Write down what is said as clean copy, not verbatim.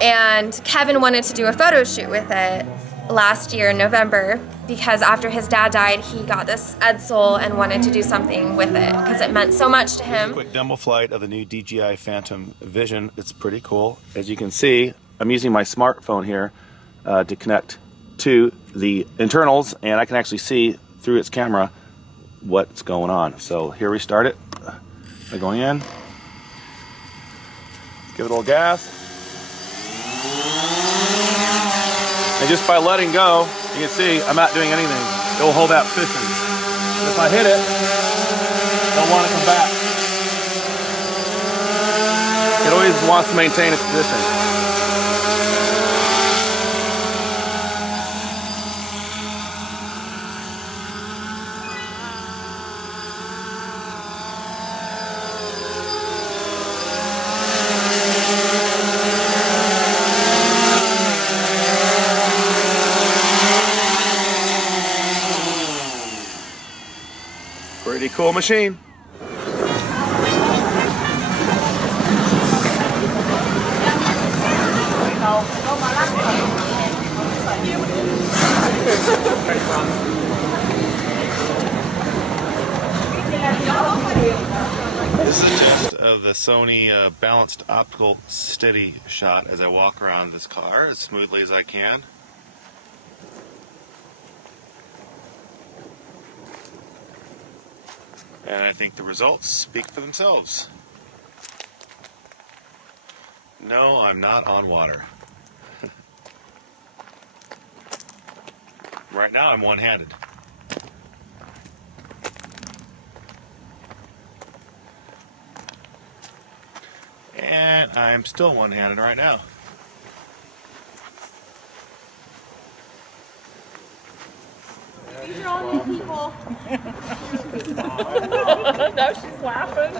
And Kevin wanted to do a photo shoot with it last year in November because after his dad died, he got this Edsel and wanted to do something with it because it meant so much to him. Quick demo flight of the new DJI Phantom Vision. It's pretty cool. As you can see, I'm using my smartphone here to connect to the internals, and I can actually see through its camera what's going on. So here we start it. We're going in. Give it a little gas. And just by letting go, you can see I'm not doing anything. It will hold that position. If I hit it, it'll want to come back. It always wants to maintain its position. Pretty cool machine. This is a test of the Sony balanced optical steady shot as I walk around this car as smoothly as I can. And I think the results speak for themselves. No, I'm not on water. Right now I'm one-handed. And I'm still one-handed right now. These are all new people. Now she's laughing.